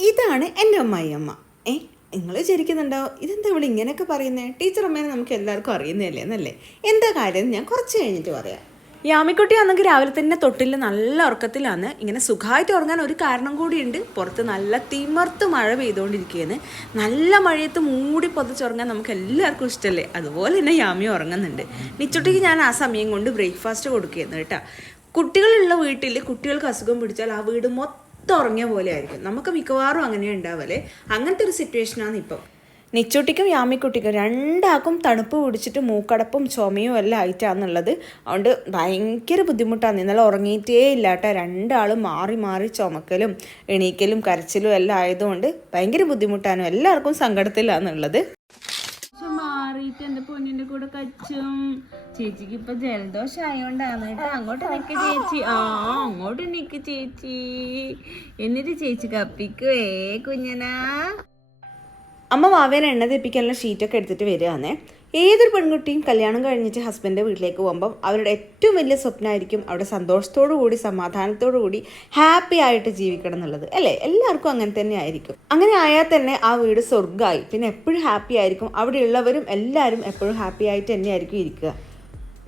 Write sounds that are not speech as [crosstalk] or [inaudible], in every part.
ഇതാണ് എന്റെ അമ്മായിയമ്മ. ഏ നിങ്ങൾ ചിരിക്കുന്നുണ്ടോ ഇതെന്താ ഇവിടെ ഇങ്ങനെയൊക്കെ പറയുന്നത് ടീച്ചർ അമ്മേനെ നമുക്ക് എല്ലാവർക്കും അറിയുന്നതല്ലേ എന്നല്ലേ? എന്താ കാര്യം? ഞാൻ കുറച്ച് കഴിഞ്ഞിട്ട് പറയാം. യാമിക്കുട്ടി ആണെങ്കിൽ രാവിലെ തന്നെ തൊട്ടിൽ നല്ല ഉറക്കത്തിലാണ്. ഇങ്ങനെ സുഖമായിട്ട് ഉറങ്ങാൻ ഒരു കാരണം കൂടിയുണ്ട്. പുറത്ത് നല്ല തിമർത്ത് മഴ പെയ്തുകൊണ്ടിരിക്കുകയാണ്. നല്ല മഴയത്ത് മൂടി പൊതിച്ചുറങ്ങാൻ നമുക്ക് എല്ലാവർക്കും ഇഷ്ടമല്ലേ? അതുപോലെ തന്നെ യാമി ഉറങ്ങുന്നുണ്ട്. നിച്ചുട്ടിക്ക് ഞാൻ ആ സമയം കൊണ്ട് ബ്രേക്ക്ഫാസ്റ്റ് കൊടുക്കുകയായിരുന്നു കേട്ടോ. കുട്ടികളുള്ള വീട്ടിൽ കുട്ടികൾക്ക് അസുഖം പിടിച്ചാൽ ആ വീട് മൊത്തം ഉറങ്ങിയ പോലെ ആയിരിക്കും നമുക്ക് മിക്കവാറും അങ്ങനെ ഉണ്ടാവല്ലേ അങ്ങനത്തെ ഒരു സിറ്റുവേഷനാണ് ഇപ്പം. നിച്ചുട്ടിക്കും യാമിക്കുട്ടിക്കും രണ്ടാക്കും തണുപ്പ് പിടിച്ചിട്ട് മൂക്കടപ്പും ചുമയും എല്ലാം ആയിട്ടാണെന്നുള്ളത് അതുകൊണ്ട് ഭയങ്കര ബുദ്ധിമുട്ടാണ്. ഇന്നലെ ഉറങ്ങിയിട്ടേ ഇല്ലാട്ട. രണ്ടാളും മാറി മാറി ചുമക്കലും എണീക്കലും കരച്ചിലും എല്ലാം ആയതുകൊണ്ട് ഭയങ്കര ബുദ്ധിമുട്ടാണ്. എല്ലാവർക്കും സങ്കടത്തിലാണുള്ളത്. പക്ഷെ മാറിയിട്ട് എന്റെ പൊന്നിന്റെ കൂടെ കച്ചും. ചേച്ചിക്ക് ഇപ്പൊ ജലദോഷം ആയോണ്ടാണ് കേട്ടോ. അങ്ങോട്ട് നിക്ക് ചേച്ചി. ആ അങ്ങോട്ട് നിക്ക് ചേച്ചി. എന്നിട്ട് ചേച്ചി കപ്പിക്കുവേ കുഞ്ഞനാ. അമ്മ വാവേനെ എണ്ണ തെപ്പിക്കാനുള്ള ഷീറ്റൊക്കെ എടുത്തിട്ട് വരികയാണേ. ഏതൊരു പെൺകുട്ടിയും കല്യാണം കഴിഞ്ഞിട്ട് ഹസ്ബൻഡിന്റെ വീട്ടിലേക്ക് പോകുമ്പം അവരുടെ ഏറ്റവും വലിയ സ്വപ്നമായിരിക്കും അവിടെ സന്തോഷത്തോടു കൂടി സമാധാനത്തോടു കൂടി ഹാപ്പി ആയിട്ട് ജീവിക്കണം എന്നുള്ളത്. അല്ലേ? എല്ലാവർക്കും അങ്ങനെ തന്നെ ആയിരിക്കും. അങ്ങനെ ആയാൽ തന്നെ ആ വീട് സ്വർഗമായി. പിന്നെ എപ്പോഴും ഹാപ്പി ആയിരിക്കും. അവിടെയുള്ളവരും എല്ലാവരും എപ്പോഴും ഹാപ്പി ആയിട്ട് തന്നെയായിരിക്കും ഇരിക്കുക.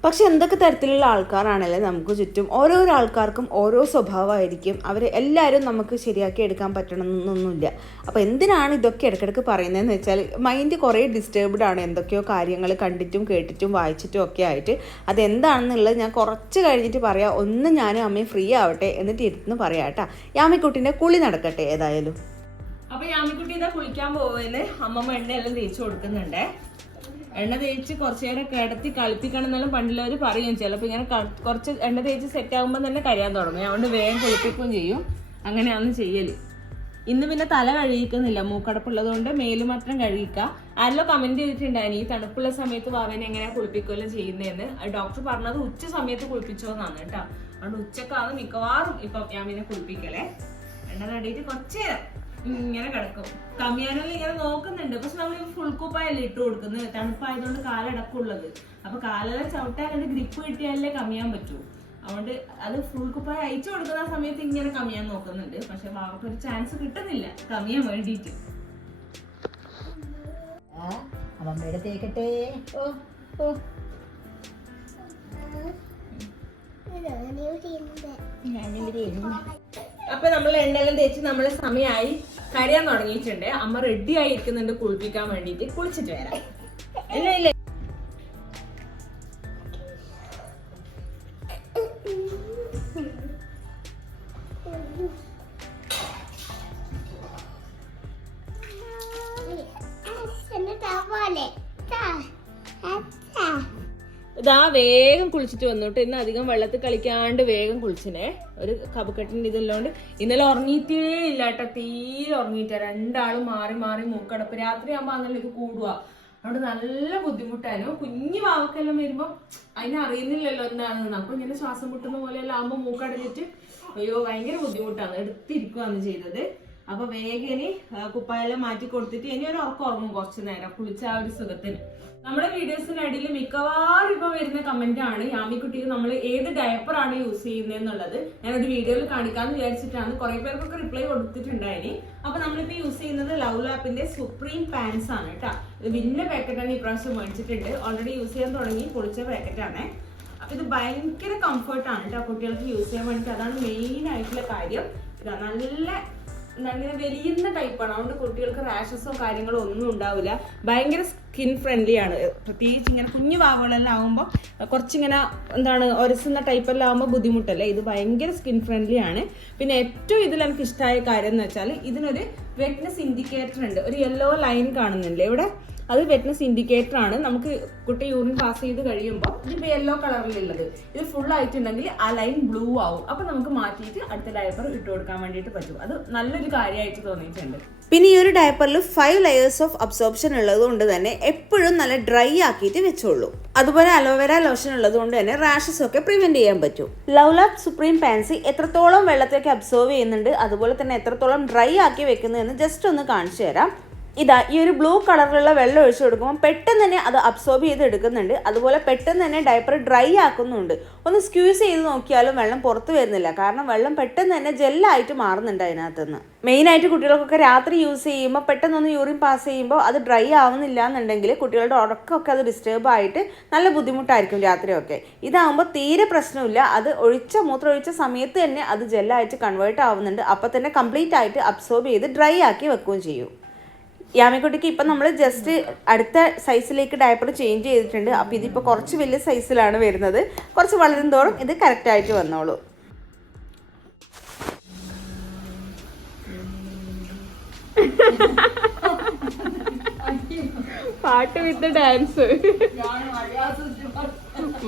പക്ഷെ എന്തൊക്കെ തരത്തിലുള്ള ആൾക്കാരാണല്ലേ നമുക്ക് ചുറ്റും? ഓരോരോ ആൾക്കാർക്കും ഓരോ സ്വഭാവമായിരിക്കും. അവർ എല്ലാവരും നമുക്ക് ശരിയാക്കി എടുക്കാൻ പറ്റണമെന്നൊന്നുമില്ല. അപ്പോൾ എന്തിനാണ് ഇതൊക്കെ ഇടയ്ക്കിടയ്ക്ക് പറയുന്നതെന്ന് വെച്ചാൽ മൈൻഡ് കുറേ ഡിസ്റ്റേബ്ഡ് ആണ്. എന്തൊക്കെയോ കാര്യങ്ങൾ കണ്ടിട്ടും കേട്ടിട്ടും വായിച്ചിട്ടും ഒക്കെ ആയിട്ട്. അതെന്താണെന്നുള്ളത് ഞാൻ കുറച്ച് കഴിഞ്ഞിട്ട് പറയാം. ഒന്ന് ഞാനും അമ്മയും ഫ്രീ ആവട്ടെ എന്നിട്ട് ഇരുന്ന് പറയാം കേട്ടോ. യാമിക്കുട്ടീന്റെ കുളി നടക്കട്ടെ ഏതായാലും. അപ്പോൾ യാമിക്കുട്ടി ഇതാ കുളിക്കാൻ പോകുന്നതിന് അമ്മമ്മ എണ്ണയെല്ലാം തേച്ച് കൊടുക്കുന്നുണ്ടേ. എണ്ണ തേച്ച് കുറച്ചു നേരം കിടത്തി കളിപ്പിക്കണം എന്നാലും പണ്ടുള്ളവർ പറയും ചിലപ്പോൾ ഇങ്ങനെ കുറച്ച് എണ്ണ തേച്ച് സെറ്റ് ആകുമ്പോൾ തന്നെ കരയാൻ തുടങ്ങും. അതുകൊണ്ട് വേഗം കുളിപ്പിക്കുകയും ചെയ്യും. അങ്ങനെയാണ് ചെയ്യൽ. ഇന്ന് പിന്നെ തല കഴുകിക്കുന്നില്ല. മൂക്കടപ്പുള്ളത് കൊണ്ട് മേൽ മാത്രം കഴുകിക്കുക ആരല്ലോ കമന്റ് ചെയ്തിട്ടുണ്ടായിരുന്നു ഈ തണുപ്പുള്ള സമയത്ത് വാവനെ എങ്ങനെയാ കുളിപ്പിക്കുകയല്ലോ ചെയ്യുന്നതെന്ന് ഡോക്ടർ പറഞ്ഞത് ഉച്ച സമയത്ത് കുളിപ്പിച്ചോന്നാണ് കേട്ടോ. അതുകൊണ്ട് ഉച്ചക്കാണ് മിക്കവാറും ഇപ്പൊ ഞാൻ പിന്നെ കുളിപ്പിക്കലേ. എണ്ണ തടിയിട്ട് കുറച്ച് ഇങ്ങനെ കിടക്കും. കമ്മിയാനെല്ലാം ഇങ്ങനെ നോക്കുന്നുണ്ട്. പക്ഷെ നമ്മൾ ഫുൾ കുപ്പായല്ലേ ഇട്ട് കൊടുക്കുന്നത്? തണുപ്പായതുകൊണ്ട് കാലടക്കുള്ളത്. അപ്പൊ കാലെല്ലാം ചവിട്ടാൻ കണ്ട് ഗ്രിപ്പ് കിട്ടിയാലേ കമ്മിയാൻ പറ്റൂ. അതുകൊണ്ട് അത് ഫുൾ കുപ്പായ അയച്ചു കൊടുക്കുന്ന സമയത്ത് ഇങ്ങനെ കമ്മിയാൻ നോക്കുന്നുണ്ട്. പക്ഷെ അവർക്ക് ഒരു ചാൻസ് കിട്ടുന്നില്ല. കമ്മിയാൻ വേണ്ടിയിട്ട്. അവമ്മയുടെ തേക്കട്ടെ ഓ ഓ. ഞാനിവിടെ ഇരുന്നു. അപ്പൊ നമ്മൾ എണ്ണയെല്ലാം തേച്ച് നമ്മളെ സമയമായി കരയാൻ തുടങ്ങിയിട്ടുണ്ട്. അമ്മ റെഡി ആയിരിക്കുന്നുണ്ട് കുളിപ്പിക്കാൻ വേണ്ടിയിട്ട്. കുളിച്ചിട്ട് വരാം. ഇല്ല ഇതാ വേഗം കുളിച്ചിട്ട് വന്നോട്ട്. ഇന്ന് അധികം വെള്ളത്തിൽ കളിക്കാണ്ട് വേഗം കുളിച്ചിനെ ഒരു കപക്കെട്ടിന്റെ ഇതല്ലോണ്ട് ഇന്നലെ ഉറങ്ങിയിട്ടേ ഇല്ല കേട്ടോ തീരെ ഉറങ്ങിയിട്ട രണ്ടാളും മാറി മാറി മൂക്കടപ്പ്. രാത്രി ആകുമ്പോൾ അങ്ങനെ ഇത് കൂടുക. അതുകൊണ്ട് നല്ല ബുദ്ധിമുട്ടായിരുന്നു. കുഞ്ഞു വാവക്കെല്ലാം വരുമ്പോൾ അതിനെ അറിയുന്നില്ലല്ലോ എന്താണെന്ന് അപ്പൊ ഇങ്ങനെ ശ്വാസം മുട്ടുന്ന പോലെയെല്ലാം ആകുമ്പോൾ മൂക്കടഞ്ഞിട്ട് അയ്യോ ഭയങ്കര ബുദ്ധിമുട്ടാണ്. എടുത്തിരിക്കുകയാണ് ചെയ്തത്. അപ്പൊ വേഗം ഇനി കുപ്പായെല്ലാം മാറ്റി കൊടുത്തിട്ട് ഇനി ഒരു ഉറക്കം ഉറങ്ങും കുറച്ചു നേരം. കുളിച്ച ആ ഒരു സുഖത്തിന്. നമ്മുടെ വീഡിയോസിനിടയിൽ മിക്കവാറും ഇപ്പൊ വരുന്ന കമന്റ് ആണ് യാമിക്കുട്ടിക്ക് നമ്മൾ ഏത് ഡയപ്പർ ആണ് യൂസ് ചെയ്യുന്നത് എന്നുള്ളത്. ഞാൻ ഒരു വീഡിയോയിൽ കാണിക്കാന്ന് വിചാരിച്ചിട്ടാണ്. കുറെ പേർക്കൊക്കെ റിപ്ലൈ കൊടുത്തിട്ടുണ്ടായിനി. അപ്പൊ നമ്മളിപ്പോ യൂസ് ചെയ്യുന്നത് ലവ് ലാപ്പിന്റെ സുപ്രീം പാൻസ് ആണ് കേട്ടോ. ഇത് വലിയ പാക്കറ്റാണ് പ്രാവശ്യം മേടിച്ചിട്ടുണ്ട്. ഓൾറെഡി യൂസ് ചെയ്യാൻ തുടങ്ങി പൊളിച്ച പാക്കറ്റാണ് അപ്പൊ ഇത് ഭയങ്കര കംഫർട്ടാണ് കേട്ടോ കുട്ടികൾക്ക് യൂസ് ചെയ്യാൻ വേണ്ടിയിട്ട്. അതാണ് മെയിൻ ആയിട്ടുള്ള കാര്യം. ഇതാ നല്ല വലിയുന്ന ടൈപ്പാണ് അതുകൊണ്ട് കുട്ടികൾക്ക് റാഷസോ കാര്യങ്ങളോ ഒന്നും ഉണ്ടാവില്ല. ഭയങ്കര സ്കിൻ ഫ്രണ്ട്ലി ആണ്. പ്രത്യേകിച്ച് ഇങ്ങനെ കുഞ്ഞു വാവുകളെല്ലാം ആകുമ്പോൾ കുറച്ചിങ്ങനെ എന്താണ് ഒരസുന്ന ടൈപ്പെല്ലാം ആകുമ്പോൾ ബുദ്ധിമുട്ടല്ലേ? ഇത് ഭയങ്കര സ്കിൻ ഫ്രണ്ട്ലി ആണ്. പിന്നെ ഏറ്റവും ഇതിൽ എനിക്ക് ഇഷ്ടമായ കാര്യം എന്ന് വെച്ചാൽ ഇതിനൊരു വെറ്റ്നസ് ഇൻഡിക്കേറ്റർ ഉണ്ട്. ഒരു യെല്ലോ ലൈൻ കാണുന്നുണ്ട്. ഇവിടെ അത് വെറ്റ്നസ് ഇൻഡിക്കേറ്റർ ആണ്. നമുക്ക് കുട്ടി യൂറിൻ പാസ് ചെയ്ത് കഴിയുമ്പോൾ ഇതിപ്പോ യെല്ലോ കളറിലുള്ളത് ഇത് ഫുൾ ആയിട്ടുണ്ടെങ്കിൽ ആ ലൈൻ ബ്ലൂ ആവും. അപ്പൊ നമുക്ക് മാറ്റിയിട്ട് അടുത്ത ഡയപ്പർ ഇട്ട് കൊടുക്കാൻ വേണ്ടിയിട്ട് പറ്റും. അത് നല്ലൊരു കാര്യമായിട്ട് തോന്നിയിട്ടുണ്ട്. പിന്നെ ഈ ഒരു ഡയപ്പറിൽ ഫൈവ് ലെയേഴ്സ് ഓഫ് അബ്സോർപ്ഷൻ ഉള്ളത് കൊണ്ട് തന്നെ എപ്പോഴും നല്ല ഡ്രൈ ആക്കിയിട്ട് വെച്ചോളൂ. അതുപോലെ അലോവേര ലോഷൻ ഉള്ളത് കൊണ്ട് തന്നെ റാഷസ് ഒക്കെ പ്രിവെന്റ് ചെയ്യാൻ പറ്റും. ലവ് ലാബ് സുപ്രീം പാൻസി എത്രത്തോളം വെള്ളത്തേക്ക് അബ്സോർവ് ചെയ്യുന്നുണ്ട് അതുപോലെ തന്നെ എത്രത്തോളം ഡ്രൈ ആക്കി വെക്കുന്നു എന്ന് ജസ്റ്റ് ഒന്ന് കാണിച്ചു തരാം. ഇതാ ഈ ഒരു ബ്ലൂ കളറിലുള്ള വെള്ളം ഒഴിച്ചു കൊടുക്കുമ്പോൾ പെട്ടെന്ന് തന്നെ അത് അബ്സോർബ് ചെയ്ത് എടുക്കുന്നുണ്ട് അതുപോലെ പെട്ടെന്ന് തന്നെ ഡയപ്പർ ഡ്രൈ ആക്കുന്നുണ്ട്. ഒന്ന് സ്ക്യൂസ് ചെയ്ത് നോക്കിയാലും വെള്ളം പുറത്ത് വരുന്നില്ല. കാരണം വെള്ളം പെട്ടെന്ന് തന്നെ ജെല്ലായിട്ട് മാറുന്നുണ്ട് അതിനകത്തുനിന്ന്. മെയിനായിട്ട് കുട്ടികൾക്കൊക്കെ രാത്രി യൂസ് ചെയ്യുമ്പോൾ പെട്ടെന്നൊന്ന് യൂറിൻ പാസ് ചെയ്യുമ്പോൾ അത് ഡ്രൈ ആവുന്നില്ല എന്നുണ്ടെങ്കിൽ കുട്ടികളുടെ ഉറക്കമൊക്കെ അത് ഡിസ്റ്റേബ് ആയിട്ട് നല്ല ബുദ്ധിമുട്ടായിരിക്കും രാത്രിയൊക്കെ. ഇതാകുമ്പോൾ തീരെ പ്രശ്നമില്ല. അത് ഒഴിച്ച മൂത്രം ഒഴിച്ച സമയത്ത് തന്നെ അത് ജെല്ലായിട്ട് കൺവേർട്ട് ആവുന്നുണ്ട്. അപ്പോൾ തന്നെ കംപ്ലീറ്റ് ആയിട്ട് അബ്സോർബ് ചെയ്ത് ഡ്രൈ ആക്കി വെക്കുകയും ചെയ്യും. യാമിക്കുട്ടിക്ക് ഇപ്പം നമ്മൾ ജസ്റ്റ് അടുത്ത സൈസിലേക്ക് ഡയപ്പർ ചേഞ്ച് ചെയ്തിട്ടുണ്ട്. അപ്പോൾ ഇതിപ്പോൾ കുറച്ച് വലിയ സൈസിലാണ് വരുന്നത്. കുറച്ച് വളരുന്നതോറും തോറും ഇത് കറക്റ്റായിട്ട് വന്നോളൂ. പാട്ട് വിത്ത് ഡാൻസ്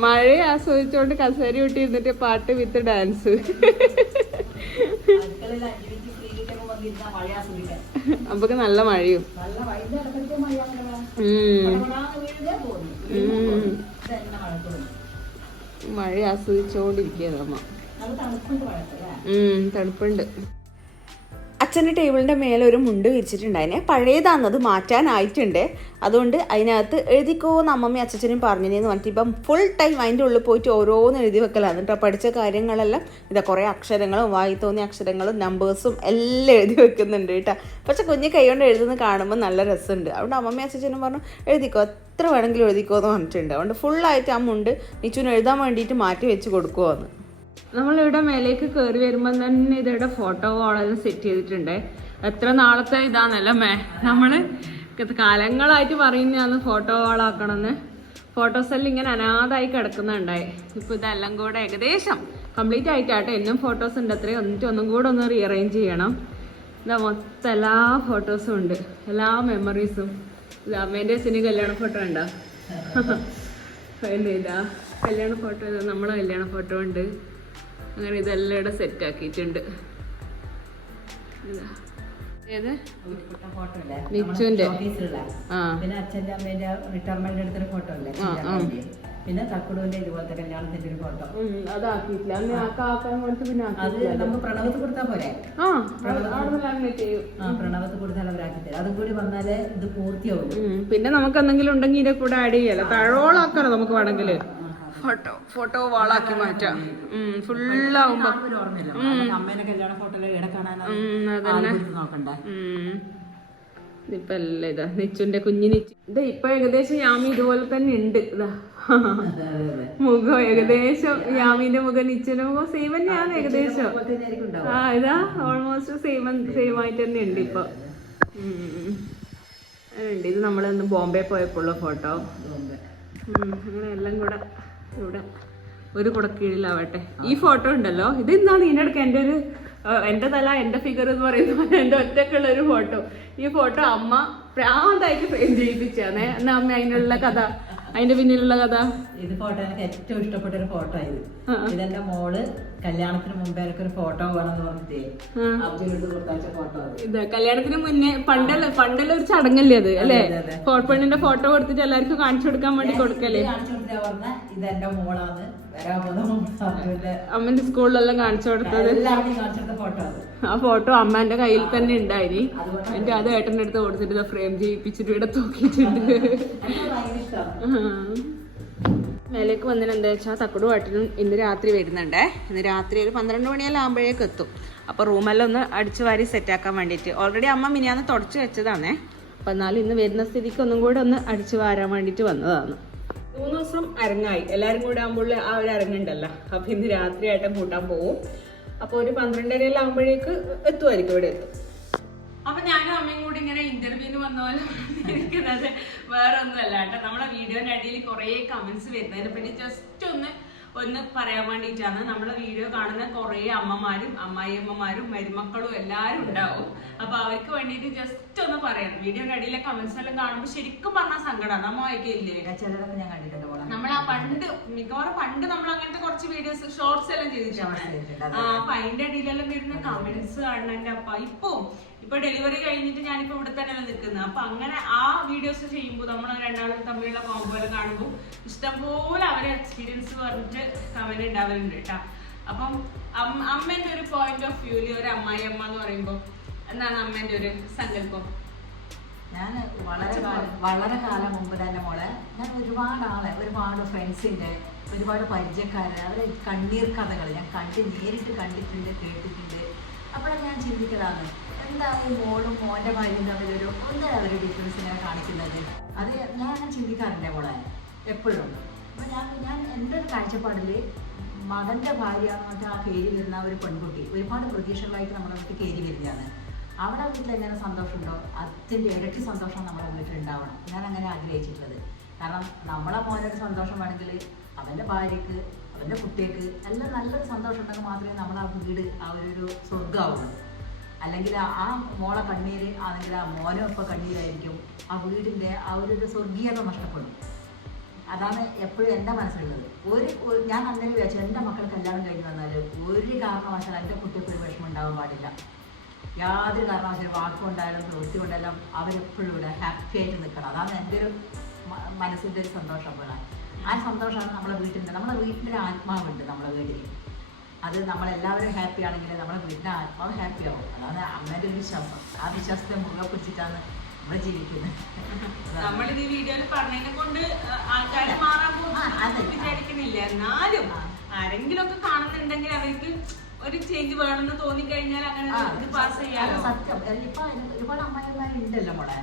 മഴ ആസ്വദിച്ചോണ്ട് കസേരി കൂട്ടി ഇരുന്നിട്ട് പാട്ട് വിത്ത് ഡാൻസ് നമുക്ക് നല്ല മഴയും. മഴ ആസ്വദിച്ചോണ്ടിരിക്കുക നമ്മ തണുപ്പുണ്ട്. അച്ഛന്റെ ടേബിളിന്റെ മേലെ ഒരു മുണ്ട് വിരിച്ചിട്ടുണ്ടായിനെ. പഴയതാണെന്നത് മാറ്റാനായിട്ടുണ്ട്. അതുകൊണ്ട് അതിനകത്ത് എഴുതിക്കോ എന്ന് അമ്മമ്മ അച്ഛനും പറഞ്ഞിരുന്നു പറഞ്ഞിട്ട് ഇപ്പം ഫുൾ ടൈം അതിന്റെ ഉള്ളിൽ പോയിട്ട് ഓരോന്ന് എഴുതി വെക്കലാണ്. കേട്ടോ പഠിച്ച കാര്യങ്ങളെല്ലാം ഇതാ കുറേ അക്ഷരങ്ങളും വായി തോന്നിയ അക്ഷരങ്ങളും നമ്പേഴ്സും എല്ലാം എഴുതി വെക്കുന്നുണ്ട് കേട്ടോ. പക്ഷെ കുഞ്ഞ് കൈകൊണ്ട് എഴുതുന്നത് കാണുമ്പോൾ നല്ല രസമുണ്ട്. അതുകൊണ്ട് അമ്മമ്മ അച്ഛനും പറഞ്ഞു എഴുതിക്കോ എത്ര വേണമെങ്കിലും എഴുതിക്കോ എന്ന് പറഞ്ഞിട്ടുണ്ട്. അതുകൊണ്ട് ഫുള്ളായിട്ട് ആ മുണ്ട് നിച്ചുവിന് എഴുതാൻ വേണ്ടിയിട്ട് മാറ്റി വെച്ച് കൊടുക്കുമോ നമ്മളിവിടെ മേലേക്ക് കയറി വരുമ്പോൾ തന്നെ ഇതിവിടെ ഫോട്ടോ വാളെല്ലാം സെറ്റ് ചെയ്തിട്ടുണ്ട്. എത്ര നാളത്തെ ഇതാണല്ലോ മേ? നമ്മൾ കാലങ്ങളായിട്ട് പറയുന്നതാണ് ഫോട്ടോ വാളാക്കണമെന്ന് ഫോട്ടോസ് എല്ലാം ഇങ്ങനെ അനാഥായി കിടക്കുന്നുണ്ടായി. ഇപ്പൊ ഇതെല്ലാം കൂടെ ഏകദേശം കംപ്ലീറ്റ് ആയിട്ടാട്ടെ. എന്നും ഫോട്ടോസ് ഉണ്ട്. അത്രയും എന്നിട്ട് ഒന്നും കൂടെ ഒന്ന് റീഅറേഞ്ച് ചെയ്യണം. ഇതാ മൊത്തം എല്ലാ ഫോട്ടോസും ഉണ്ട്. എല്ലാ മെമ്മറീസും ഇത് അമ്മേന്റെ അച്ഛന് കല്യാണ ഫോട്ടോ ഉണ്ടോ എന്താ കല്യാണ ഫോട്ടോ നമ്മളെ കല്യാണ ഫോട്ടോ ഉണ്ട്. അങ്ങനെ ഇതെല്ലാം ഇവിടെ സെറ്റ് ആക്കിയിട്ടുണ്ട്. ഏത്? നിച്ചുവിന്റെ ആ. പിന്നെ അച്ഛന്റെ അമ്മേന്റെ റിട്ടയർമെന്റ് എടുത്തൊരു ഫോട്ടോ അല്ലേ പിന്നെ തക്കുടുവിന്റെ ഇതുപോലത്തെ കല്യാണത്തിന്റെ ഒരു ഫോട്ടോ അതാക്കിയിട്ടില്ല. പിന്നെ അത് നമ്മൾ പ്രണവത്ത് കൊടുത്താൽ പോരെ? പ്രണവത്ത് കൊടുത്താൽ അവരാക്കി തരും. അതും കൂടി വന്നാലേ ഇത് പൂർത്തിയാവുള്ളൂ. പിന്നെ നമുക്ക് എന്തെങ്കിലും ഉണ്ടെങ്കിൽ ഇതിന്റെ കൂടെ ആഡ് ചെയ്യാലോ താഴോളാക്കാലോ നമുക്ക് വേണമെങ്കിൽ. ഫോട്ടോ. ഫോട്ടോ വാളാക്കി മാറ്റാം. ഫുള്ളാവുമ്പോ. അമ്മേനെ കല്യാണ നോക്കണ്ടേ? അല്ല ഇതാ നിച്ചുന്റെ കുഞ്ഞു നിച്ചു. ഇത് ഇപ്പൊ ഏകദേശം യാമി ഇതുപോലെ തന്നെ ഉണ്ട്. ഇതാ മുഖം ഏകദേശം യാമിന്റെ മുഖം നിച്ചുന്റെ മുഖം സെയിം തന്നെയാണ് ഏകദേശം. ആ ഇതാ ഓൾമോസ്റ്റ് സെയിം സെയിം ആയിട്ട് തന്നെ ഉണ്ട് ഇപ്പൊ. ഉണ്ട്. ഇത് നമ്മളന്ന് ബോംബെ പോയപ്പോഴുള്ള ഫോട്ടോ. അങ്ങനെ എല്ലാം കൂടെ ഇവിടെ ഒരു കുടക്കീഴിലാവട്ടെ. ഈ ഫോട്ടോ ഉണ്ടല്ലോ. ഇത് എന്താണ് ഇതിനിടയ്ക്ക് എന്റെ ഒരു എന്റെ തല എന്റെ ഫിഗർ എന്ന് പറയുന്നത് പോലെ എന്റെ ഒറ്റക്കുള്ള ഒരു ഫോട്ടോ ഈ ഫോട്ടോ അമ്മ പ്രാന്തായിട്ട് ഫ്രെയിം ചെയ്യിപ്പിച്ചാണ് എന്നാ അമ്മ അതിനുള്ള കഥ അതിന്റെ പിന്നിലുള്ള കഥ? ഇത് ഫോട്ടോ എനിക്ക് ഏറ്റവും ഇഷ്ടപ്പെട്ട ഒരു ഫോട്ടോ ഇത്. ഇതെന്റെ മോൾ കല്യാണത്തിന് മുമ്പേ എനിക്ക് ഒരു ഫോട്ടോ വേണം. അബ്ദുലിട്ട് ഫോട്ടോ ഇത് കല്യാണത്തിന് മുന്നേ പണ്ടല്ല പണ്ടല്ല ഒരു ചടങ്ങല്ലേ അത് അല്ലേ? പെണ്ണിന്റെ ഫോട്ടോ കൊടുത്തിട്ട് എല്ലാവർക്കും കാണിച്ചു കൊടുക്കാൻ വേണ്ടി കൊടുക്കല്ലേ? ഇതെന്റെ കാണിച്ചു കൊടുത്താ പറഞ്ഞ ഇത് എന്റെ മോളാണ്. അമ്മന്റെ സ്കൂളിലെല്ലാം കാണിച്ചു കൊടുത്തത്? ആ ഫോട്ടോ അമ്മന്റെ കയ്യിൽ തന്നെ ഉണ്ടായിരി എന്റെ അത് ഏട്ടന്റെ അടുത്ത് കൊടുത്തിട്ട് ഫ്രെയിം ചെയ്യിപ്പിച്ചിട്ട് ഇവിടെ തൂക്കിയിട്ടുണ്ട്. മേലേക്ക് വന്നിട്ട് എന്താ വെച്ചാൽ തക്കുടും വാട്ടിനും ഇന്ന് രാത്രി വരുന്നുണ്ടേ. ഇന്ന് രാത്രി ഒരു പന്ത്രണ്ട് മണിയെല്ലാം ആകുമ്പോഴേക്ക് എത്തും. അപ്പോൾ റൂമെല്ലാം ഒന്ന് അടിച്ചു വാരി സെറ്റാക്കാൻ വേണ്ടിയിട്ട്. ഓൾറെഡി അമ്മ മിനിയാന്ന് തുടച്ചു വെച്ചതാണേ. അപ്പം എന്നാലും ഇന്ന് വരുന്ന സ്ഥിതിക്ക് ഒന്നും കൂടെ ഒന്ന് അടിച്ചു വാരാൻ വേണ്ടിയിട്ട് വന്നതാണ്. മൂന്ന് ദിവസം അരങ്ങായി. എല്ലാവരും കൂടെ ആകുമ്പോൾ ആ ഒരു അരങ്ങുണ്ടല്ലോ. അപ്പം ഇന്ന് രാത്രി ആയിട്ടും കൂട്ടാൻ പോകും അപ്പോൾ ഒരു പന്ത്രണ്ടരയെല്ലാം ആകുമ്പോഴേക്ക് എത്തുമായിരിക്കും ഇവിടെ എത്തും. അപ്പൊ ഞാനും അമ്മയും കൂടി ഇങ്ങനെ ഇന്റർവ്യൂവിന് വന്ന പോലെ വേറെ ഒന്നുമല്ല കേട്ടോ. നമ്മളെ വീഡിയോന്റെ അടിയിൽ കുറെ കമന്റ്സ് വരുന്നതിനെ പറ്റി ജസ്റ്റ് ഒന്ന് ഒന്ന് പറയാൻ വേണ്ടിയിട്ടാണ്. നമ്മളെ വീഡിയോ കാണുന്ന കുറേ അമ്മമാരും അമ്മായിയമ്മമാരും മരുമക്കളും എല്ലാവരും ഉണ്ടാവും. അപ്പൊ അവർക്ക് വേണ്ടിയിട്ട് ജസ്റ്റ് ഒന്ന് പറയാം. വീഡിയോയുടെ അടിയിലെ കമന്റ്സ് എല്ലാം കാണുമ്പോൾ ശരിക്കും പറഞ്ഞാൽ സങ്കടമാണ് അമ്മ വായിക്കില്ലേ? ചിലരൊക്കെ ഞാൻ കണ്ടിട്ടുണ്ട് നമ്മൾ ആ പണ്ട് മിക്കവാറും പണ്ട് നമ്മൾ അങ്ങനത്തെ കുറച്ച് വീഡിയോസ് ഷോർട്സ് എല്ലാം ചെയ്തിട്ടുണ്ട്. ആ അപ്പൊ അതിന്റെ അടിയിലെല്ലാം വരുന്ന കമന്റ്സ് കാണുന്നതിന്റെ അപ്പ. ഇപ്പൊ ഇപ്പൊ ഡെലിവറി കഴിഞ്ഞിട്ട് ഞാനിപ്പോ ഇവിടെ തന്നെയാണ് നിൽക്കുന്നത് അപ്പൊ അങ്ങനെ ആ വീഡിയോസ് ചെയ്യുമ്പോൾ നമ്മൾ രണ്ടാളും തമ്മിലുള്ള കോമ്പോ എല്ലാം കാണുമ്പോൾ ഇഷ്ടംപോലെ അവരെ എക്സ്പീരിയൻസ് പറഞ്ഞിട്ട് കമന്റ് ഉണ്ടാവലുണ്ട് കേട്ടാ അപ്പം അമ്മ- അമ്മേന്റെ ഒരു പോയിന്റ് ഓഫ് വ്യൂൽ ഒരു അമ്മായി അമ്മ എന്ന് പറയുമ്പോൾ എന്താണ് അമ്മേന്റെ ഒരു സങ്കല്പം? ഞാൻ വളരെ കാലം വളരെ കാലം മുമ്പ് തന്നെ മോളെ ഞാൻ ഒരുപാട് ആളെ ഒരുപാട് ഫ്രണ്ട്സിന്റെ ഒരുപാട് പരിചയക്കാരെ അവരെ കണ്ണീർ കഥകൾ ഞാൻ കണ്ട് നേരിട്ട് കണ്ടിട്ടുണ്ട് കേട്ടിട്ടുണ്ട്. അപ്പോഴാണ് ഞാൻ ചിന്തിക്കലാണ് എന്താണ് ഈ മോളും മോന്റെ ഭാര്യയും തമ്മിലൊരു എന്താ ഒരു ഡിഫറൻസ് ഇങ്ങനെ കാണിക്കുന്നത്? അത് ഞാൻ അങ്ങനെ ചിന്തിക്കാറില്ല മോളെ എപ്പോഴും. അപ്പം ഞാൻ ഞാൻ എന്റെ ഒരു കാഴ്ചപ്പാടിൽ മകന്റെ ഭാര്യ എന്നിട്ട് ആ കയറി വരുന്ന ഒരു പെൺകുട്ടി ഒരുപാട് പ്രതീക്ഷകളായിട്ട് നമ്മുടെ വീട്ടിൽ കയറി വരികയാണ്. അവിടെ വീട്ടിൽ എങ്ങനെ സന്തോഷമുണ്ടോ? അതിന്റെ ഇരട്ടി സന്തോഷം നമ്മുടെ വീട്ടിൽ ഉണ്ടാവണം. ഞാൻ അങ്ങനെ ആഗ്രഹിച്ചിട്ടുള്ളത്. കാരണം നമ്മളെ മോനൊരു സന്തോഷം വേണമെങ്കിൽ അവന്റെ ഭാര്യക്ക് അവന്റെ കുട്ടികൾക്ക് എല്ലാം നല്ലൊരു സന്തോഷം ഉണ്ടെങ്കിൽ മാത്രമേ നമ്മൾ ആ വീട് ആ ഒരു സ്വർഗമാവുള്ളൂ അല്ലെങ്കിൽ ആ- മോളെ കണ്ണീര് ആണെങ്കിൽ ആ മോനും ഇപ്പം കണ്ണീരായിരിക്കും ആ വീടിന്റെ ആ ഒരു സ്വർഗീയത നഷ്ടപ്പെടും. അതാണ് എപ്പോഴും എന്റെ മനസ്സിലുള്ളത്. ഒരു ഞാൻ അങ്ങനെ വിചാരിച്ചു എന്റെ മക്കൾ കല്യാണം കഴിഞ്ഞ് വന്നാൽ ഒരു കാരണവശാലും എന്റെ കുട്ടിക്ക് ഒരു വിഷമം ഉണ്ടാവാൻ പാടില്ല. യാതൊരു കാരണവശാലും വാക്കുകൊണ്ടായാലും പ്രവൃത്തി കൊണ്ടായാലും അവരെപ്പോഴും ഇവിടെ ഹാപ്പി ആയിട്ട് നിൽക്കണം. അതാണ് എന്റെ ഒരു മനസ്സിന്റെ ഒരു സന്തോഷം പോലെ. ആ സന്തോഷമാണ് നമ്മളെ വീട്ടിന്റെ നമ്മുടെ വീട്ടിന്റെ ആത്മാവുണ്ട് നമ്മളെ വീട്ടിൽ. അത് നമ്മളെല്ലാവരും ഹാപ്പി ആണെങ്കിൽ നമ്മുടെ വീടിന്റെ ആത്മാവ് ഹാപ്പി ആവും. അതാണ് അമ്മേന്റെ ഒരു വിശ്വാസം. ആ വിശ്വാസത്തെ മുറുകെ പിടിച്ചിട്ടാണ് നമ്മൾ ജീവിക്കുന്നത്. നമ്മളിത് ഈ വീഡിയോയിൽ പറഞ്ഞതിനെ കൊണ്ട് ആൾക്കാർ മാറാൻ. പോകും വിചാരിക്കുന്നില്ല. എന്നാലും ആരെങ്കിലും ഒക്കെ കാണുന്നുണ്ടെങ്കിൽ അവർക്ക് ഒരു ചേഞ്ച് വേണമെന്ന് തോന്നിക്കഴിഞ്ഞാൽ അങ്ങനെ ഇത് പാസ് ചെയ്യാലോ? സത്യം. ഇപ്പൊ ഒരുപാട് അമ്മായിമാരുണ്ടല്ലോ മോളെ.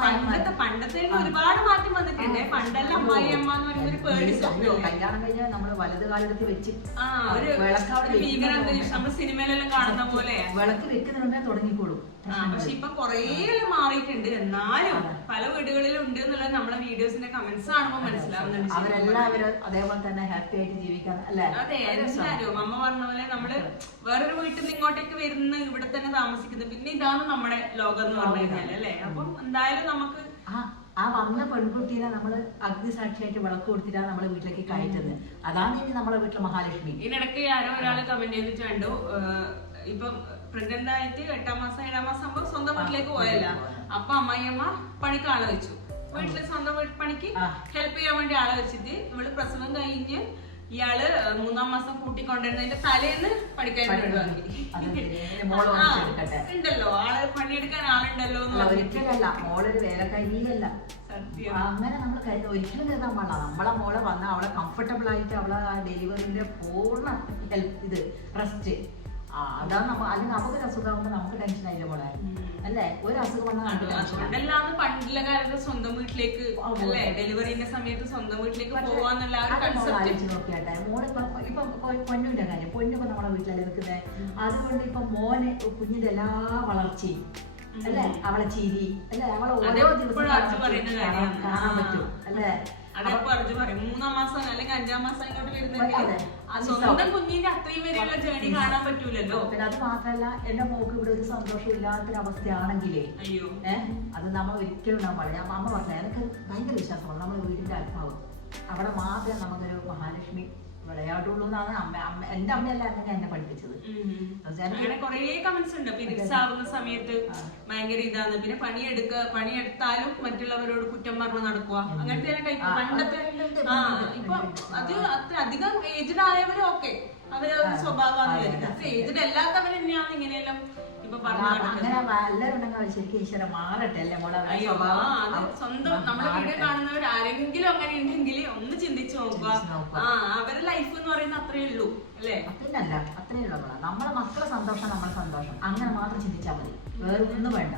പണ്ടത്തെ പണ്ടത്തെ ഒരുപാട് മാറ്റം വന്നിട്ടുണ്ട്. പണ്ടല്ല അമ്മായി അമ്മ എന്ന് പറയുന്ന ഒരു പേടി? കല്യാണം കഴിഞ്ഞാൽ നമ്മൾ വലത് കാലെടുത്ത് വെച്ച് ഒരു വിളക്കവിടെ ഭീകര അന്തരീക്ഷം നമ്മൾ സിനിമയിലെല്ലാം കാണുന്ന പോലെ. വിളക്ക് വെക്കുന്നതിനെ തുടങ്ങിക്കോളും പക്ഷെ ഇപ്പൊ കൊറേ മാറിയിട്ടുണ്ട്. എന്നാലും പല വീടുകളിലും ഉണ്ട് എന്നുള്ളത് നമ്മളെ വീഡിയോസിന്റെ കമന്റ്സ് കാണുമ്പോൾ മനസ്സിലാവുന്നുണ്ട്. അവരെല്ലാവരും അതേപോലെ തന്നെ ഹാപ്പി ആയിട്ട് ജീവിക്കാൻ അല്ലേ? അതെ എല്ലാവരും. അമ്മ പറഞ്ഞ പോലെ നമ്മൾ വേറൊരു വീട്ടിൽ നിന്ന് ഇങ്ങോട്ടേക്ക് വരുന്ന ഇവിടെ തന്നെ താമസിക്കുന്നത്. പിന്നെ ഇതാണ് നമ്മുടെ ലോകം എന്ന് പറഞ്ഞു കഴിഞ്ഞാൽ അല്ലെ? അപ്പം എന്തായാലും നമുക്ക് ആ വന്ന പെൺകുട്ടീനെ നമ്മൾ അഗ്നിസാക്ഷിയായിട്ട് വിളക്ക് കൊടുത്തിട്ടാണ് നമ്മളെ വീട്ടിലേക്ക് കയറ്റുന്നത്. അതാണ് ഇനി നമ്മളെ വീട്ടിലെ മഹാലക്ഷ്മി. ഇതിനിടയ്ക്ക് ആരോ ഒരാൾ കമന്റ് ചെയ്തിട്ട് കണ്ടു. ഇപ്പം പ്രഗ്നന്റ് ആയിട്ട് എട്ടാം മാസം ഏഴാം മാസം ആകുമ്പോ സ്വന്തം വീട്ടിലേക്ക് പോയല്ല. അപ്പൊ അമ്മയമ്മ പണിക്ക് ആളെ വെച്ചു. വീട്ടിൽ സ്വന്തം പണിക്ക്. ഹെൽപ്പ് ചെയ്യാൻ വേണ്ടി ആളെ വെച്ചിട്ട് ഇവൾ പ്രസവം കഴിഞ്ഞ് ഇയാൾ മൂന്നാം മാസം കൂട്ടിക്കൊണ്ടിരുന്നതിന്റെ തലേന്ന് പഠിക്കാൻ. ഉണ്ടല്ലോ. ആൾ പണിയെടുക്കാൻ ആളുണ്ടല്ലോ ഒരിക്കലല്ല. മോളൊരു വേലക്കാരിയല്ല. അങ്ങനെ നമ്മൾ ഒരിക്കലും കരുതാൻ പാടില്ല. നമ്മളെ മോളെ വന്ന അവളെ കംഫർട്ടബിൾ ആയിട്ട് അവളെ ഡെലിവറിന്റെ പൂർണ ഹെൽപ്പ് ഇത് റെസ്റ്റ് അതാണ് നമ്മ അല്ലെങ്കിൽ നമുക്ക് അസുഖമാകുമ്പോൾ നമുക്ക് ടെൻഷൻ ആയില്ല. അല്ലേ? ഒരു അസുഖം പണ്ടുള്ള കാലത്ത് സ്വന്തം വീട്ടിലേക്ക് അല്ലേ? ഡെലിവറിന്റെ സമയത്ത് സ്വന്തം വീട്ടിലേക്ക് പോവാന്നുള്ള ആലോചിച്ച് നോക്കിയാട്ടെ. മോൾ ഇപ്പൊ പൊന്നുവിന്റെ കാര്യം. പൊന്നിപ്പോ നമ്മളെ വീട്ടിലല്ലേ നിൽക്കുന്നത് അതുകൊണ്ട് ഇപ്പൊ മോന് കുഞ്ഞിന്റെ എല്ലാ വളർച്ചയും അല്ലേ? അവളെ ചിരി അല്ലേ? അവളെ ഓരോ ദിവസം കാണാൻ. പറ്റും. അല്ലേ? മൂന്നാം മാസം അല്ലെങ്കിൽ അഞ്ചാം മാസം ഇങ്ങോട്ട്. സ്വന്തം കുഞ്ഞിന്റെ അത്രയും വരെയുള്ള ജേണി കാണാൻ പറ്റൂലല്ലോ? പിന്നെ അത് മാത്രല്ല എന്റെ മോക്ക് ഇവിടെ ഒരു സന്തോഷം ഇല്ലാത്തൊരവസ്ഥയാണെങ്കിലേ അയ്യോ. ഏഹ് അത് നമ്മൾ ഒരിക്കലും ഉണ്ടാവാൻ പാടില്ല അമ്മ പറഞ്ഞ എനിക്ക് ഭയങ്കര വിശ്വാസമാണ്. നമ്മുടെ വീടിന്റെ ആത്മാവ് അവിടെ മാത്രമേ നമുക്കൊരു മഹാലക്ഷ്മി വിളയാടുള്ളൂ എന്നാണ് അമ്മ. അമ്മ എന്റെ അമ്മയല്ല അങ്ങനെ എന്നെ പഠിപ്പിച്ചത്. അങ്ങനെ കുറേ കമന്റ്സ് ഉണ്ട് പിരിക്സ് ആവുന്ന സമയത്ത് ഭയങ്കര ഇതാണ്. പിന്നെ പണിയെടുക്ക പണിയെടുത്താലും മറ്റുള്ളവരോട് കുറ്റം പറഞ്ഞ് നടക്കുക. അങ്ങനത്തെ ടൈപ്പ് പണ്ടത്തെ ആ ഇപ്പൊ. അത് അത്ര അധികം ഏജ്ഡ് ആയവരും ഓക്കെ അവർ സ്വഭാവമാണ് വരുന്നത്. ഏജ്ഡ് അല്ലാത്തവർ തന്നെയാണ് ഇങ്ങനെയെല്ലാം അങ്ങനെ ശരിക്കും മാറട്ടെ അല്ലേ മോളെ? അയ്യോ അത് സ്വന്തം മാ- നമ്മുടെ വീഡിയോ മാറട്ടെ. കാണുന്നവർ ആരെങ്കിലും അങ്ങനെ ഉണ്ടെങ്കിൽ ഒന്ന് ചിന്തിച്ചു നോക്കുക. ആ അവരുടെ ലൈഫ് എന്ന് പറയുന്നത് അത്രേ ഉള്ളൂ അല്ലേ? അത്രേ ഉള്ളൂ മോളെ. നമ്മളെ മക്കളെ സന്തോഷം നമ്മളെ സന്തോഷം. അങ്ങനെ മാത്രം ചിന്തിച്ചാൽ മതി. വേറെ ഒന്നും വേണ്ട.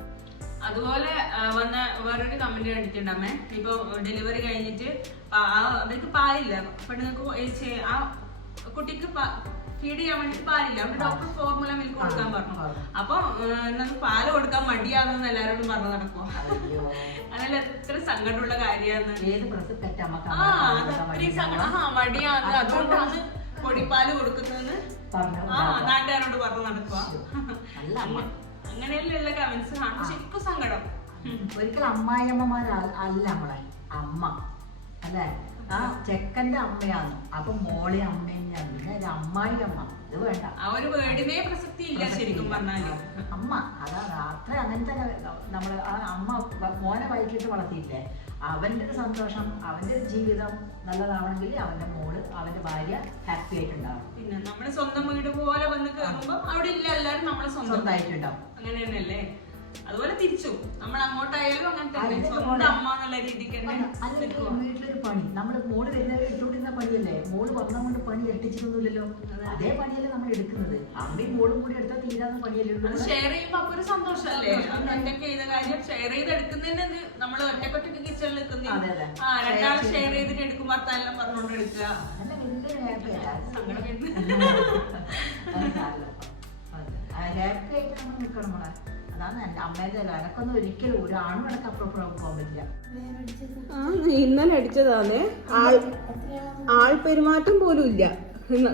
അതുപോലെ വന്ന വേറൊരു കമന്റ് കണ്ടിട്ടുണ്ടമ്മേ ഇപ്പൊ ഡെലിവറി കഴിഞ്ഞിട്ട് അവർക്ക് പാലില്ല. പെണ്ണുങ്ങൾക്ക് ആ കുട്ടിക്ക് ഫീഡ് ചെയ്യാൻ വേണ്ടി പാലില്ല. അവിടെ ഡോക്ടർ ഫോർമുല മിൽക്ക് കൊടുക്കാൻ പറഞ്ഞു. അപ്പൊ പാൽ കൊടുക്കാൻ മടിയാണെന്ന് എല്ലാരോടും പറഞ്ഞു നടക്കുക. അതല്ല എത്ര സങ്കടമുള്ള കാര്യമാണ് പെറ്റ ആ അത് അത്രയും സങ്കടം. ആ മടിയാണ് അതുകൊണ്ടാണ് പൊടിപ്പാൽ കൊടുക്കുന്നതെന്ന് ആ നാട്ടുകാരോട് പറഞ്ഞു നടക്കുക അങ്ങനെയുള്ള കമന്റ്സ് ഇപ്പൊ ശരിക്കും സങ്കടം. ഒരിക്കലും അമ്മായിയമ്മമാർ അല്ല നമ്മളെ അമ്മ. അല്ലേ? ആ ചെക്കന്റെ അമ്മയാണ്. അപ്പൊ മോളെ അമ്മ ഞാൻ പിന്നെ ഒരു അമ്മായി അമ്മ. ഇത് വേണ്ട. ആ ഒരു വേർഡിനെ പ്രസക്തി ഇല്ല ശരിക്കും പറഞ്ഞാൽ. അമ്മ അതാണ് അത്ര അങ്ങനെ തന്നെ നമ്മൾ ആ അമ്മ മോനെ വൈകിട്ട് വളർത്തിയില്ലേ? അവന്റെ ഒരു സന്തോഷം അവന്റെ ഒരു ജീവിതം നല്ലതാവണമെങ്കിൽ അവന്റെ മോൾ അവന്റെ ഭാര്യ ഹാപ്പി ആയിട്ടുണ്ടാവും പിന്നെ നമ്മുടെ സ്വന്തം വീട് പോലെ വന്ന് കേറുമ്പോ അവിടെ ഇല്ല എല്ലാരും നമ്മളെ സ്വന്തം സ്വന്തമായിട്ടുണ്ടാവും. അങ്ങനെ തന്നെയല്ലേ? അതുപോലെ തിരിച്ചു. നമ്മൾ അങ്ങോട്ടായാലും അങ്ങനെ തന്നെ. സ്വന്തം അമ്മ എന്നുള്ള രീതിക്ക് വീട്ടിലൊരു പണി. നമ്മൾ മോൾ വരുന്നവരെ ഇട്ടുകൊണ്ടിരുന്ന പണിയല്ലേ? മോൾ വന്നാൽ കൊണ്ട് പണി എട്ടിച്ചിട്ടൊന്നുമില്ലല്ലോ അതേ. പണിയല്ലേ നമ്മൾ എടുക്കുന്നത്. അമ്മയും മോളും കൂടി എടുത്താൽ തീരാന്ന് പണിയല്ലേ ഷെയർ ചെയ്യുമ്പോ അപ്പൊ ഒരു സന്തോഷമല്ലേ? ഒറ്റയ്ക്ക് ചെയ്ത കാര്യം? ഷെയർ ചെയ്ത് എടുക്കുന്നതിന് നമ്മൾ ഒറ്റക്കൊറ്റക്ക് കിച്ചണിൽ നിൽക്കുന്ന. രണ്ടാൾ ഷെയർ ചെയ്തിട്ട് എടുക്കും. ഭർത്താനെല്ലാം പറഞ്ഞുകൊണ്ട് എടുക്കുക. ഹാപ്പി [laughs] ആയിട്ട് നമ്മൾ നിൽക്കണം മോളെ. അതാണ് എന്റെ അമ്മേന്റെ എനക്കൊന്നും ഒരിക്കലും ഒരു ആണും പോകാൻ പറ്റില്ല. ഇന്നലെ അടിച്ചതാന്നേ. ആൾ ആൾ പെരുമാറ്റം പോലും ഇല്ല.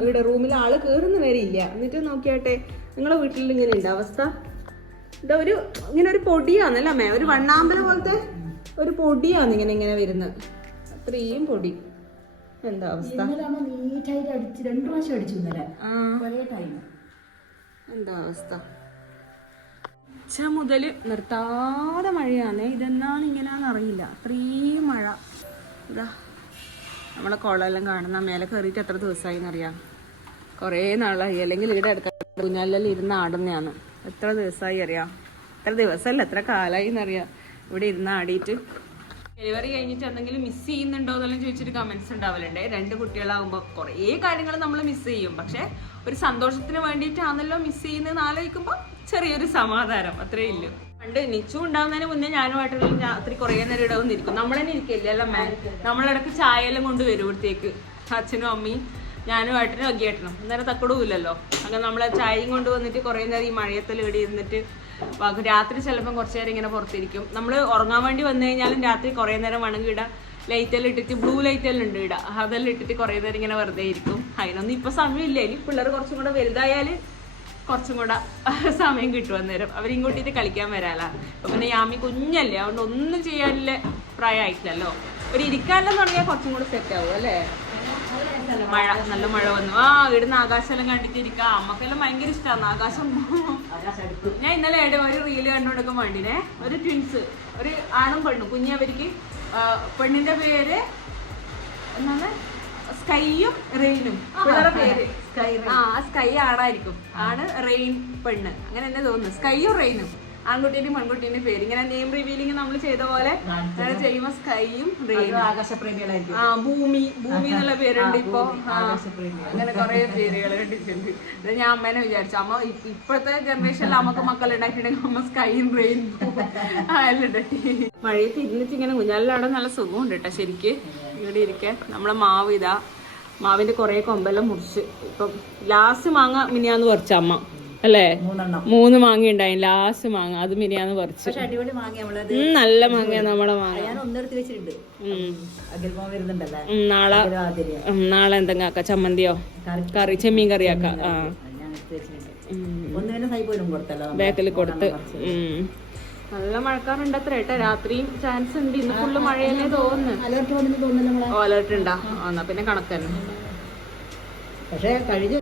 ഇവിടെ റൂമിൽ ആൾ കേറുന്ന വരെ ഇല്ല. എന്നിട്ട് നോക്കിയാട്ടെ നിങ്ങളെ വീട്ടിൽ ഇങ്ങനെ ഉണ്ട് അവസ്ഥ? ഇതാ ഒരു ഇങ്ങനെ ഒരു പൊടിയാന്നല്ലേ അമ്മേ? ഒരു വണ്ണാമ്പല പോലത്തെ ഒരു പൊടിയാന്ന് ഇങ്ങനെ ഇങ്ങനെ വരുന്നത്. അത്രയും പൊടി. എന്താ അവസ്ഥ? നീറ്റായിട്ട് അടിച്ച് രണ്ടു പ്രാവശ്യം അടിച്ചു ഇന്നലെ. ആ. ഒരേ ടൈം എന്താ അവസ്ഥ? ഉച്ച മുതൽ നിർത്താതെ മഴയാണ് ഇതെന്നാണ് ഇങ്ങനെയാണെന്ന് അറിയില്ല. അത്രയും മഴ. ഇതാ നമ്മളെ കുളമെല്ലാം കാണുന്ന മേലെ കയറിയിട്ട് എത്ര ദിവസമായി എന്നറിയാം കുറേ നാളായി. അല്ലെങ്കിൽ ഇവിടെ അടുത്ത കുഞ്ഞാലെല്ലാം ഇരുന്ന് ആടുന്നതാണ് എത്ര ദിവസമായി അറിയാം എത്ര ദിവസമല്ല എത്ര കാലമായി എന്നറിയാം ഇവിടെ ഇരുന്ന് ആടിയിട്ട് ഡെലിവറി കഴിഞ്ഞിട്ട് എന്തെങ്കിലും മിസ് ചെയ്യുന്നുണ്ടോ എന്നെല്ലാം ചോദിച്ചിട്ട് കമന്റ്സ് ഉണ്ടാവലുണ്ടേ. രണ്ട് കുട്ടികളാകുമ്പോൾ കുറേ കാര്യങ്ങൾ നമ്മൾ മിസ് ചെയ്യും. പക്ഷെ ഒരു സന്തോഷത്തിന് വേണ്ടിയിട്ടാണല്ലോ മിസ് ചെയ്യുന്നതെന്ന് ആലോചിക്കുമ്പോൾ ചെറിയൊരു സമാധാനം അത്രേ ഇല്ല. പണ്ട് നിച്ചു ഉണ്ടാവുന്നതിന് മുന്നേ ഞാനുമായിട്ടുള്ള രാത്രി കുറേ നേരം ഇടവും ഇരിക്കും നമ്മൾ തന്നെ ഇരിക്കില്ല അല്ല മാം നമ്മളിടക്ക് ചായയെല്ലാം കൊണ്ട് വരും ഇവിടത്തേക്ക്. അച്ഛനും അമ്മയും ഞാനുമായിട്ടും അഗ്ഗേട്ടനും അന്നേരം തക്കടുമില്ലല്ലോ അങ്ങനെ നമ്മൾ ചായയും കൊണ്ട് വന്നിട്ട് കുറേ നേരം ഈ മഴയത്തിൽ ഇവിടെ ഇരുന്നിട്ട് രാത്രി ചിലപ്പം കുറച്ച് നേരം ഇങ്ങനെ പുറത്തിരിക്കും. നമ്മൾ ഉറങ്ങാൻ വേണ്ടി വന്നു കഴിഞ്ഞാലും രാത്രി കുറേ നേരം വണങ്ങി ഇടാം. ലൈറ്റെല്ലാം ഇട്ടിട്ട് ബ്ലൂ ലൈറ്റെല്ലാം ഉണ്ട് ഇടാം. അതെല്ലാം ഇട്ടിട്ട് കുറേ നേരം ഇങ്ങനെ വെറുതെ ഇരിക്കും. അതിനൊന്നും ഇപ്പം സമയമില്ല. ഇനി പിള്ളേർ കുറച്ചും കൂടെ വലുതായാൽ കുറച്ചും കൂടെ സമയം കിട്ടും അന്നേരം. അവരിങ്ങോട്ടിട്ട് കളിക്കാൻ വരാല. അപ്പൊ പിന്നെ യാമി കുഞ്ഞല്ലേ അതുകൊണ്ട് ഒന്നും ചെയ്യാനില്ല പ്രായമായിട്ടില്ലല്ലോ. ഒരു ഇരിക്കാനെല്ലാം തുടങ്ങിയാൽ കുറച്ചും കൂടെ സെറ്റ് ആവും അല്ലേ? മഴ നല്ല മഴ വന്നു. ആ ഇവിടുന്ന് ആകാശമെല്ലാം കണ്ടിട്ട് ഇരിക്കാം. അമ്മക്കെല്ലാം ഭയങ്കര ഇഷ്ടമാണ് ആകാശം ഞാൻ ഇന്നലെ എവിടെ ഒരു റീൽ കണ്ടുകൊടുക്കാൻ വേണ്ടിനെ ഒരു ട്വിൻസ് ഒരു ആണും പെണ്ണും കുഞ്ഞവർക്ക് പെണ്ണിന്റെ പേര് എന്താണ്? സ്കൈയും റെയിനും. പേര്. ആ സ്കൈ ആണായിരിക്കും ആണ് റെയിൻ പെണ്ണ്. അങ്ങനെ എന്നെ തോന്നുന്നു. സ്കൈയും റെയിനും ആൺകുട്ടീന്റെയും പെൺകുട്ടീന്റെയും പേര്. ഇങ്ങനെ നെയിം റിവീലിംഗ് നമ്മൾ ചെയ്ത പോലെ അങ്ങനെ ചെയ്യുമ്പോ സ്കൈയും റെയിനും ആകാശപ്രേമികളായിരിക്കും. ആ ഭൂമി ഭൂമി എന്നുള്ള പേരുണ്ട് ഇപ്പൊ. അങ്ങനെ കുറെ പേരുകൾ കണ്ടിട്ടുണ്ട്. ഇത് ഞാൻ അമ്മേനെ വിചാരിച്ചു. അമ്മ ഇപ്പോഴത്തെ ജനറേഷനിൽ അമ്മയ്ക്ക് മക്കൾ ഉണ്ടാക്കിയിട്ടുണ്ടെങ്കിൽ അമ്മ സ്കൈയും റെയിനും റെയിൻ മഴയത്ത് ഇരുന്നിട്ട് ഇങ്ങനെ കുഞ്ഞാലിലവിടെ നല്ല സുഖമുണ്ട് കേട്ടോ ശരിക്ക്. ഇവിടെ ഇരിക്കാൻ. നമ്മളെ മാവ് ഇതാ. മാവിന്റെ കുറെ കൊമ്പെല്ലാം മുറിച്ച്. ഇപ്പം ലാസ്റ്റ് മാങ്ങ മിനിയാന്ന് പറിച്ച അമ്മ. അല്ലേ? മൂന്ന് മാങ്ങ ഉണ്ടായി ലാസ്റ്റ് മാങ്ങ. അത് മിനിയാന്ന് പറിച്ച്. നല്ല മാങ്ങ നമ്മളെ മാങ്ങ. നാളെ നാളെ എന്തെങ്കിലും ആക്കാം? ചമ്മന്തിയോ? കറി. ചെമ്മീൻ കറി ആക്കാം? ആ. കൊടുത്തല്ലോ. കൊടുത്ത്. ഉം. നല്ല മഴക്കാറുണ്ട് അത്ര രാത്രിയും ചാൻസ് ഉണ്ട്. ഇന്ന് ഫുള്ള് മഴയല്ലേ തോന്നുന്നു. അലർട്ട് ഉണ്ടാ എന്നാ പിന്നെ കണക്കന്നെ. പക്ഷേ കഴിഞ്ഞ